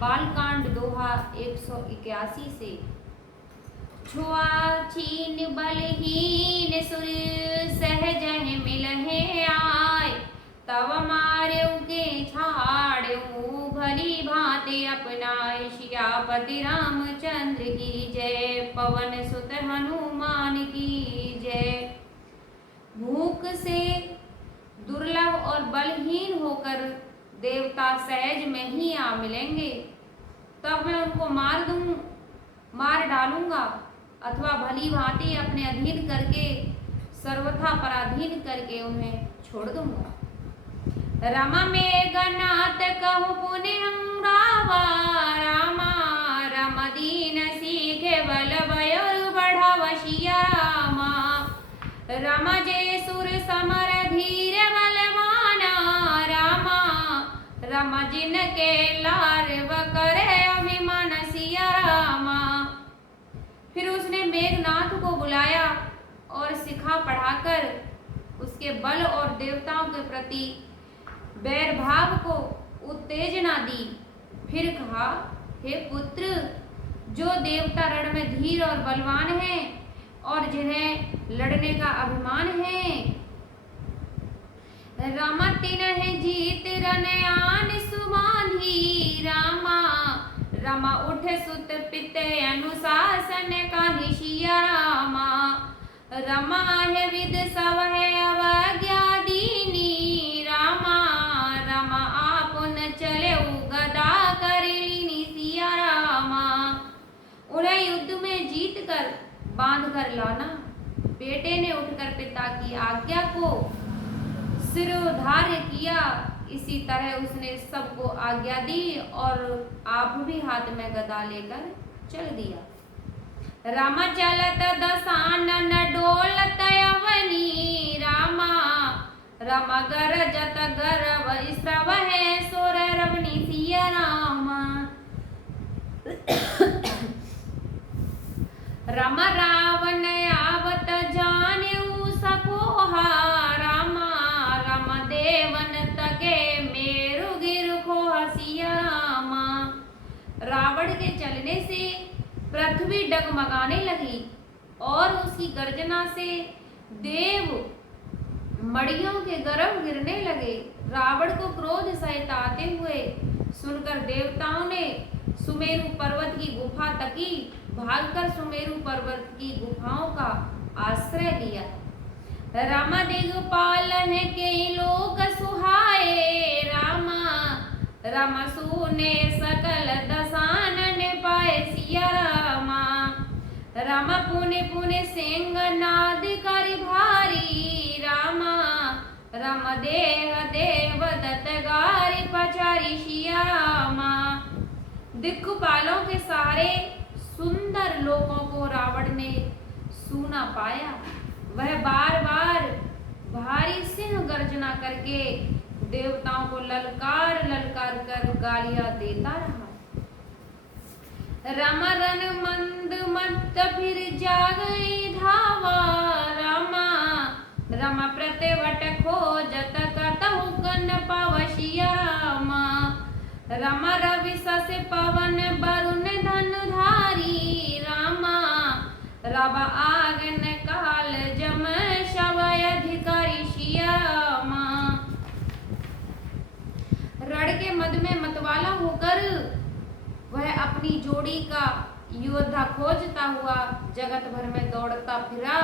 बालकांड दोहा 181 से। छुआ छीन बलहीन सुर सहज मिलहे आय, तब मारे के छाड़ू भली भांति अपनाय। सियापति रामचंद्र की जय, पवन सुत हनुमान की जय। भूख से दुर्लभ और बलहीन होकर देवता सहज में ही आ मिलेंगे, तब मैं उनको मार डालूंगा, अथवा भली भांति अपने अधीन करके सर्वथा पराधीन करके उन्हें छोड़ दूंगा। रमा मेघनाथ कहु पुनि रावा, रामा रम दीन सीखे बल बयोर बढ़ाव सिया रामा। रमा जय सुर समर धीर बलवाना, रामा रमा जिनके लार्व करे अभिमान सिया रामा। फिर उसने मेघनाथ को बुलाया और शिखा पढ़ाकर उसके बल और देवताओं के प्रति बैर भाव को उत्तेजना दी। फिर कहा, हे पुत्र, जो देवता रण में धीर और बलवान हैं और जिन्हें लड़ने का अभिमान है, रामा तिन्ह जीत रन आन सुबांधी, रामा रमा उठ सुत पिते अनुशासन का निशिया रामा। रमा है विद सब है अवज्ञा दीनी, रामा रमा आपन चले गदा कर लीनी सिया रामा। उन्हें युद्ध में जीत कर बांध कर लाना। बेटे ने उठकर पिता की आज्ञा को सिरोधार्य किया। इसी तरह उसने सबको आज्ञा दी और आप भी हाथ में गदा लेकर चल दिया। रामा चलत दसानन डोलत अवनी, रामा रमा गरजत गर्व स्रव है सोर रवनी सिया रामा। रमा रावण आवत जानेऊ सकोहा, रामा रम देवन तके मेरु गिर खोहा सिया रामा। रावण के चलने से पृथ्वी डगमगाने लगी और उसकी गर्जना से देव मड़ियों के गर्भ गिरने लगे। रावण को क्रोध सहित आते हुए सुनकर देवताओं ने सुमेरु पर्वत की गुफा तकी भागकर सुमेरु पर्वत की गुफाओं का आश्रय लिया। रामा दिगपाल है के लोक सुहाए, रामा रमा सुने सकल दसानन पाए सिया रामा। रमा पुने पुने सिंह नाद कर भारी, रामा रम देह देव दत्त गारी पचारी सिया रामा। दिक्पालों के सारे सुंदर लोगों को रावण ने सूना पाया। वह बार बार भारी सिंह गर्जना करके देवताओं को ललकार ललकार कर गालियां देता रहा। रमा रन मंद मत फिर जागई धावा, रामा रमा प्रतिवट खोजत कतहु कन पावसिया रामा। रमा रवि सस पवन वरुण धनुधारी, रामा रवा आगन काल जम शवय अधिकारी सिया रामा। रण के मद में मतवाला होकर वह अपनी जोड़ी का योद्धा खोजता हुआ जगत भर में दौड़ता फिरा,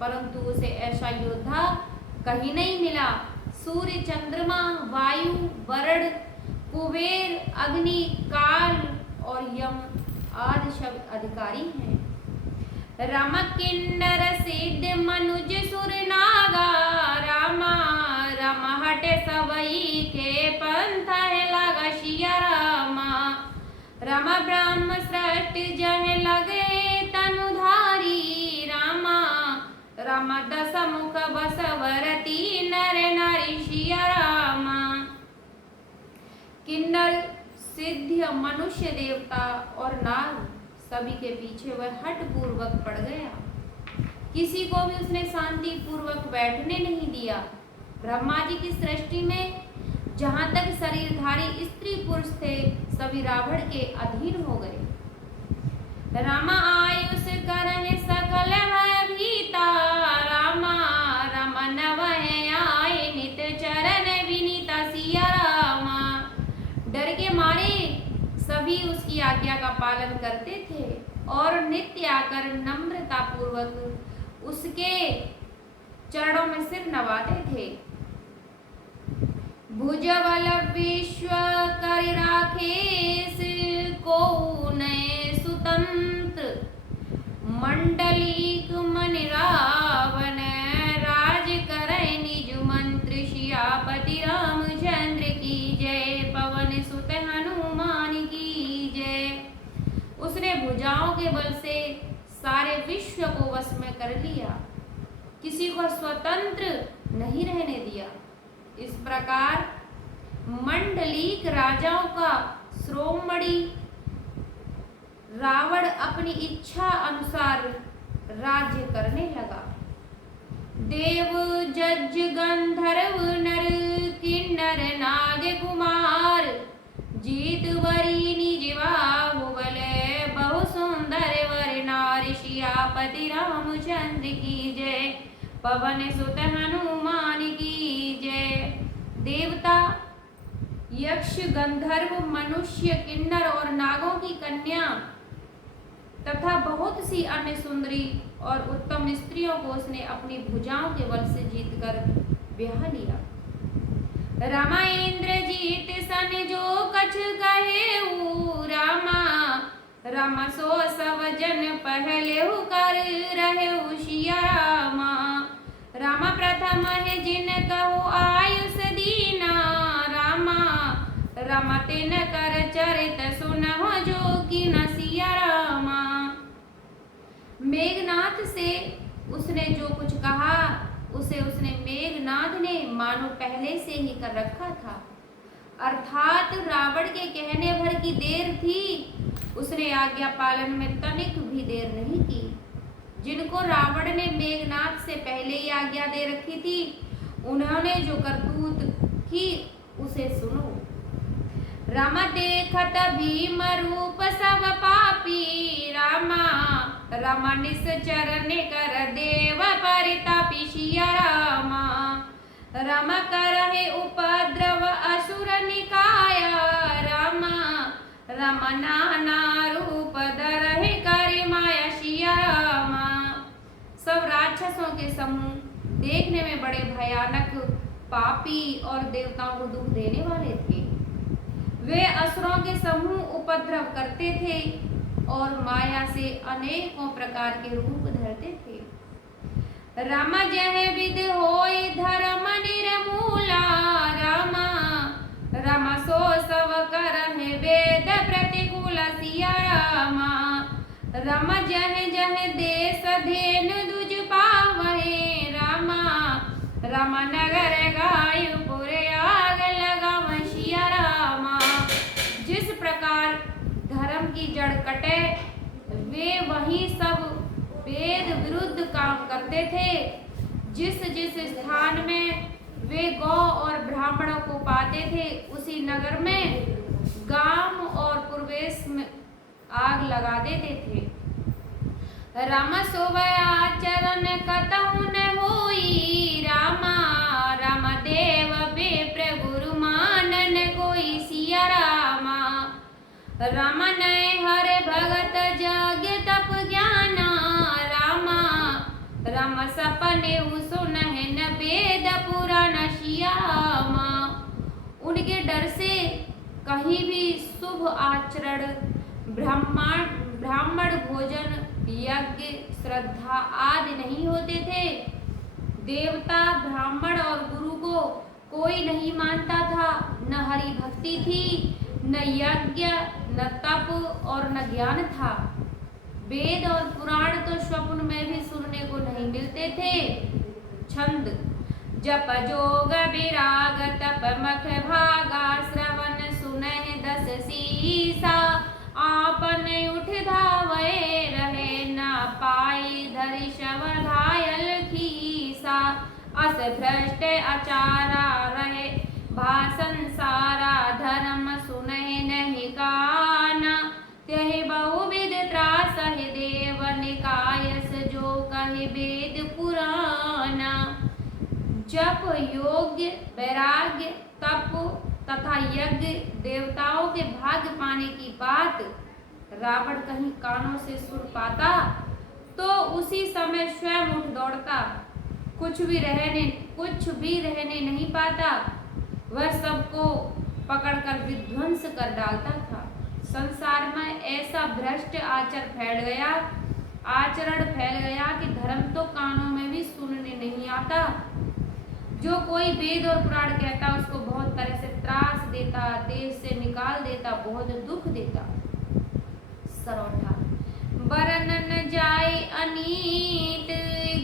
परंतु उसे ऐसा योद्धा कहीं नहीं मिला। सूर्य चंद्रमा वायु वरुण कुबेर अग्नि काल और यम आदि सब अधिकारी हैं। रामा किन्नर सिद्ध मनुज सुर नागा, रामा रमा हटे सबई के पंथ लगा सिया रामा। रमा ब्रह्म सृष्टि जह लगे तनुधारी, रामा रमा दस मुख बसवरती नर नारी सिया रामा। किन्नर सिद्ध मनुष्य देवता और नाग सभी के पीछे वह हठ पूर्वक पड़ गया। किसी को भी उसने शांति पूर्वक बैठने नहीं दिया। ब्रह्मा जी की सृष्टि में जहाँ तक शरीर शरीरधारी स्त्री पुरुष थे सभी रावण के अधीन हो गए। रामा आयुष करहि सकल भय भीता, रामा रमन वह आए नित चरण विनीता। सिया रामा डर के मारे सभी उसकी आज्ञा का पालन करते थे और नित्य आकर नम्रता पूर्वक उसके चरणों में सिर नवाते थे। भुजबल विश्व कर राखेश को नये सुतंत्र, मंडलीक मन रावण राज करे निज मंत्र। सियापति रामचंद्र की जय, पवन सुत हनुमान की जय। उसने भुजाओं के बल से सारे विश्व को वश में कर लिया, किसी को स्वतंत्र नहीं रहने दिया। इस प्रकार मंडलीक राजाओं का श्रोमणी रावण अपनी इच्छा अनुसार राज्य करने लगा। देव जज गंधर्व नर किन्नर नाग कुमार, जीत वरी निज बाहुबल बहु सुंदर वर नारी। सियापति रामचंद्र की जय, पवन सुत हनुमान की जय। देवता यक्ष गंधर्व मनुष्य किन्नर और नागों की कन्या तथा बहुत सी अन्य सुंदरी और उत्तम स्त्रियों को उसने अपनी भुजाओं के बल से जीतकर ब्याह लिया। रामा इंद्रजीत सन जो कछ कहेऊ, रामा रामा सो सब जन पहले कर रहेऊ। सिया रामा रामा प्रथम है जिन कहो आयुष दीना, रामा रामा तिन कर चरित सुनहो जो की न। सिया रामा मेघनाथ से उसने जो कुछ कहा उसे उसने मेघनाथ ने मानो पहले से ही कर रखा था, अर्थात रावण के कहने भर की देर थी, उसने आज्ञा पालन में तनिक भी देर नहीं की। जिनको रावण ने मेघनाथ से पहले ही आज्ञा दे रखी थी, उन्होंने जो करतूत की उसे सुनो। रामा देखत भीम रूप सब पापी, रामा रामा निश्चर कर देव परितापी। सिया रामा रामा करहि उपद्रव असुर निकाया, रामा रामा नाना रूप धरहि करि माया। सिया रामा सब राक्षसों के समूह देखने में बड़े भयानक पापी और देवताओं को दुख देने वाले थे। वे असुरों के समूह उपद्रव करते थे और माया से अनेकों प्रकार के रूप धरते थे। रामा जह विद होई धर्म निर्मूला, रामा रामा सो सब करहि वेद प्रतिकूल। सिया रामा रामा जह जह देश धेनु दुज पावहे, रामा रामा नगर गायुपुर आग लगावै। सिया रामा जिस प्रकार धर्म की जड़ कटे वे वही सब वेद विरुद्ध काम करते थे। जिस जिस स्थान में वे गौ और ब्राह्मणों को पाते थे उसी नगर में गांव और प्रवेश में आग लगा देते थे। रामा सोवया चरण कतहु न होई, रामा रामा देव विप्र गुरु मानन कोई। सिया रामा रामा नय हर भगत यज्ञ तप ज्ञाना, रामा रामा सपने सुनहि न वेद पुराण। सिया रामा उनके डर से कहीं भी शुभ आचरण ब्राह्मण भोजन यज्ञ श्रद्धा आदि नहीं होते थे। देवता ब्राह्मण और गुरु को कोई नहीं मानता था, न हरि भक्ति थी, न यज्ञ, न तप और न ज्ञान था। वेद और पुराण तो स्वप्न में भी सुनने को नहीं मिलते थे। छंद जप जोग विराग तप मख भागा, श्रवण सुनहि दस सीसा, आपन उठ धावे रहे न पाई धरि शव घायल खीसा। अस भ्रष्ट आचारा रहे भाषण सारा जप, योग्य, वैराग्य, तप तथा यज्ञ, देवताओं के भाग्य पाने की बात रावण कहीं कानों से सुन पाता तो उसी समय स्वयं उठ दौड़ता, कुछ भी रहने नहीं पाता, वह सबको पकड़कर विध्वंस कर डालता था। संसार में ऐसा भ्रष्ट आचरण फैल गया कि धर्म तो कानों में भी सुनने नहीं आता। जो कोई वेद और पुराण कहता उसको बहुत तरह से त्रास देता, देश से निकाल देता, बहुत दुख देता। सरोठा बरनन जाए अनीत,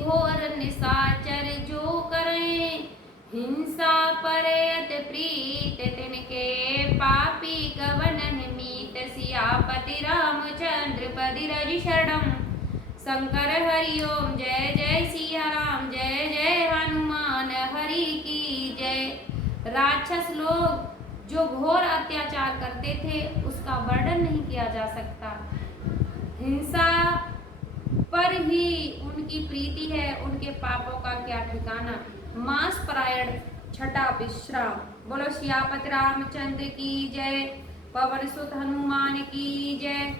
घोर निशाचर जो करें, हिंसा परयत प्रीत, तिनके पापी कवन मीत, सियापति रामचंद्र पति रज शरणम, शंकर हरि ओम, जय जय सिया राम, जय जय हनुमान हरि की जय। राक्षस लोग जो घोर अत्याचार करते थे उसका वर्णन नहीं किया जा सकता। हिंसा पर ही उनकी प्रीति है, उनके पापों का क्या ठिकाना। मांस परायण छठा विश्राम। बोलो सियापति रामचंद्र की जय, पवन सुत हनुमान की जय।